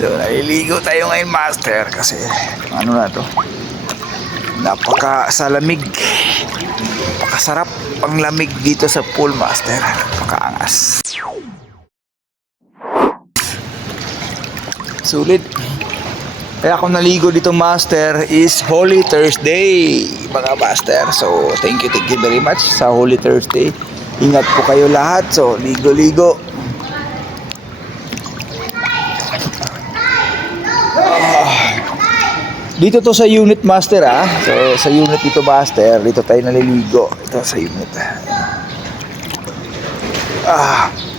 So, naliligo tayo ngayon, master, kasi ano na to, napakasalamig, napakasarap ang lamig dito sa pool, master. Napakaangas, sulit. Kaya ako naligo dito, master, is Holy Thursday, mga master. So thank you very much sa Holy Thursday. Ingat po kayo lahat. So ligo-ligo. Dito to sa unit, master, ah. So sa unit dito, master, dito tayo naliligo. Ito sa unit.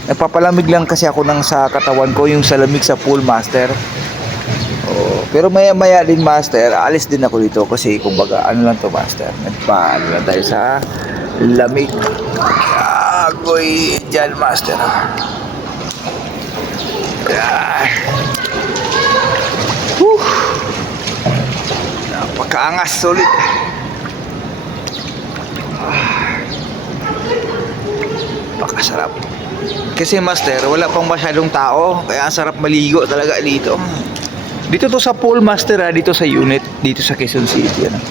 Nagpapalamig lang kasi ako sa katawan ko, yung sa lamig sa pool, master. Pero maya maya din, master, alis din ako dito kasi kumbaga ano lang to, master, nagpaano lang tayo sa lamig. Agoy dyan, master. Napakaangas, sulit. Napakasarap kasi, master, wala pang masyadong tao, kaya ang sarap maligo talaga dito. Dito to sa pool, master, dito sa unit, dito sa Quezon City, ano.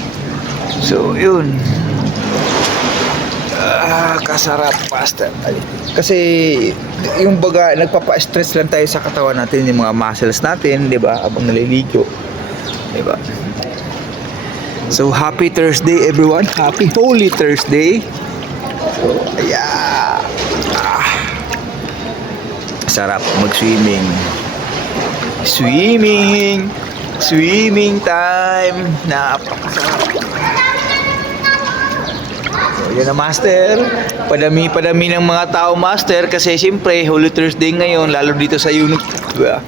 So yun, kasarap, master. Kasi yung baga, nagpapa-stress lang tayo sa katawan natin, yung mga muscles natin, di ba, habang naliligo, di ba. So happy Thursday, everyone. Happy Holy Thursday. So yeah, sarap mag-swimming. Swimming time. Napakasarap. So yan na, master. Padami ng mga tao, master, kasi siyempre Holy Thursday ngayon, lalo dito sa unit, diba?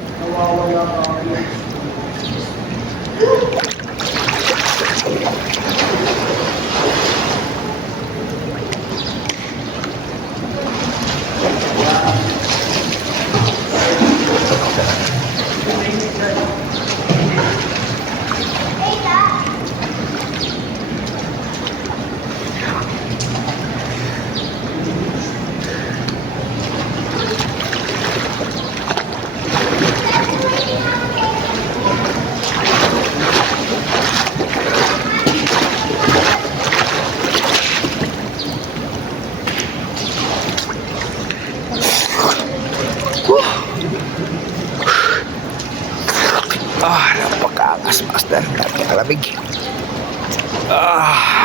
Napakaangas, master. Napakalamig.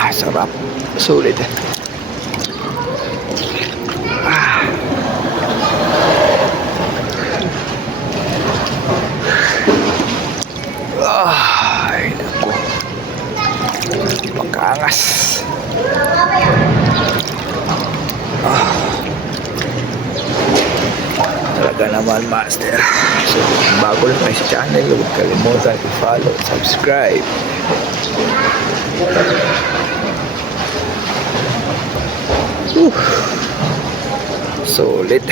Sarap. Sulit. Ay, naku. Napakaangas. Talaga naman, master. So, bago lang kayo sa channel, huwag kalimutan i-follow, subscribe. Solid.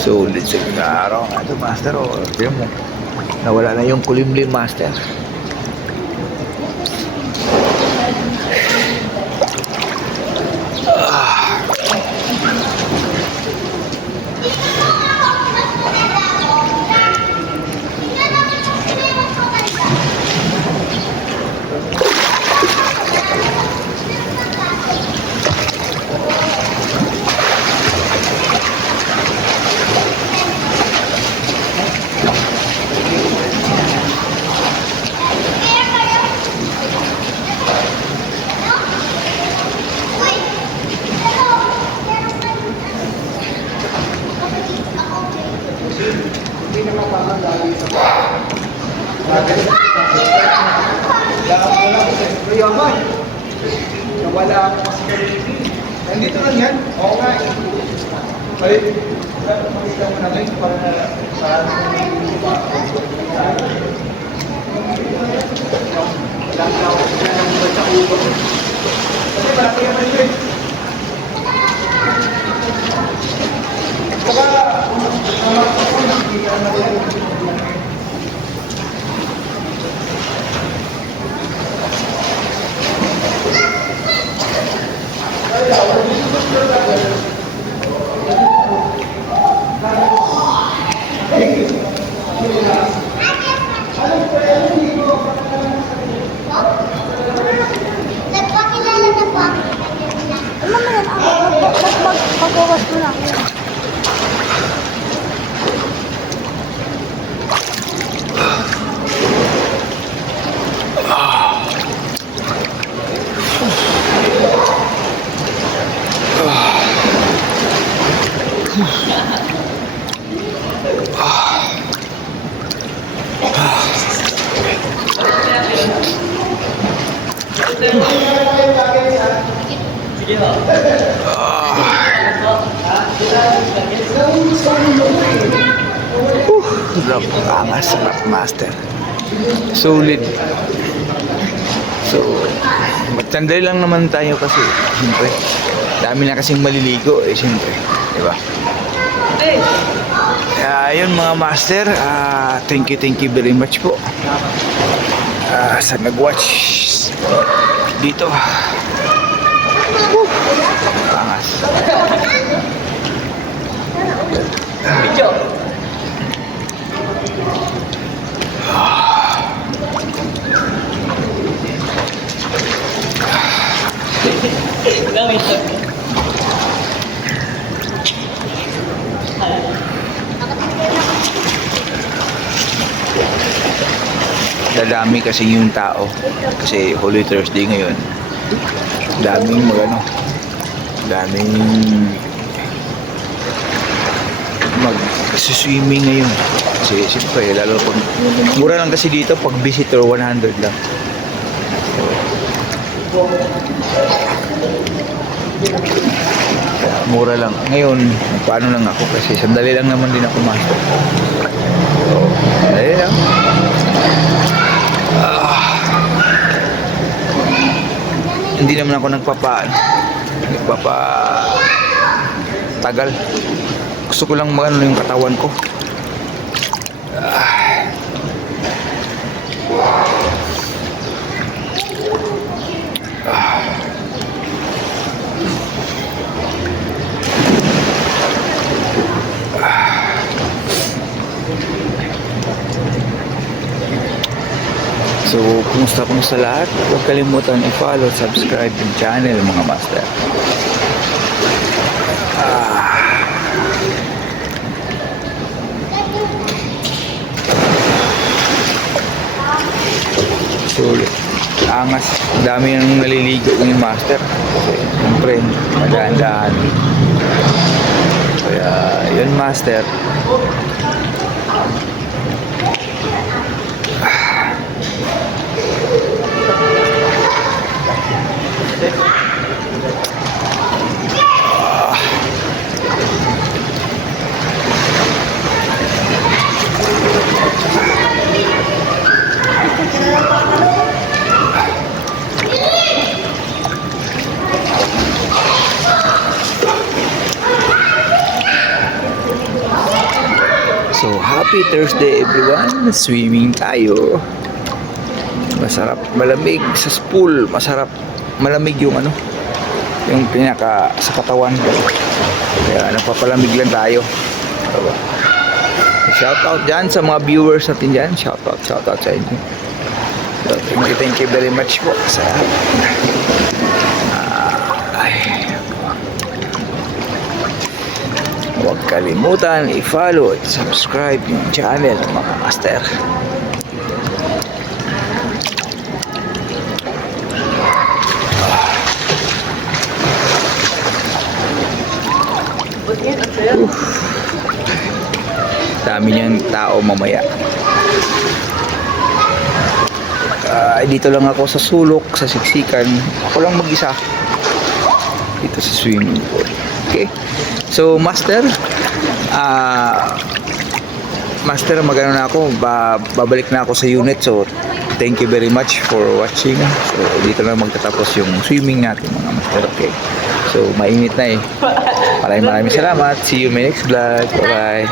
Sulit sa araw nga ito, master. Tignan mo, nawala na yung kulimlim, master. Nawala ako kasi kanina. Nandito lang yan. Oo nga. Balik. Makita mo natin para wala ako sa ulo. Kasi malaki naman yun. Saka, nakikita natin Nagpakilala na po ako. Ano mo yan? Pag-uwas mo na. Sarap, angas, sarap, master. Solid. So, magtandali lang naman tayo kasi, siyempre, dami na kasing maliligo, siyempre, di ba? Kaya yun mga master, thank you very much po sa nag-watch dito. Angas. Dadami kasi yung tao kasi Holy Thursday ngayon. Daming daming mag-swimming ngayon kasi siyempre lalo pag mura lang kasi dito pag visitor 100 lang. Kaya mura lang ngayon. Paano lang ako kasi sandali lang naman din ako master. So, sandali lang. Hindi naman ako tagal. Gusto ko lang magano yung katawan ko. So, kumusta lahat? Huwag kalimutan i-follow, subscribe yung channel mga master. So, angas. Dami nang naliligo yung master. Kasi, siyempre, magandaan. Kaya, yun master. So, happy Thursday everyone. Swimming tayo. Masarap, malamig sa pool. Masarap, malamig yung yung pinaka sa katawan. Kaya napapalamig lang tayo. Diba? Shout out dyan sa mga viewers natin dyan. Shout out sa inyo. So, thank you very much po sa huwag kalimutan i-follow at subscribe yung channel mga master. Dami niyang tao mamaya. Dito lang ako sa sulok, sa siksikan. Ako lang mag-isa dito sa swimming pool. Okay. So, master, magano na ako, babalik na ako sa unit. So, thank you very much for watching. So, dito na magtatapos yung swimming natin mga master. Okay. So, mainit na eh. Maraming salamat. See you in my next vlog. Bye-bye.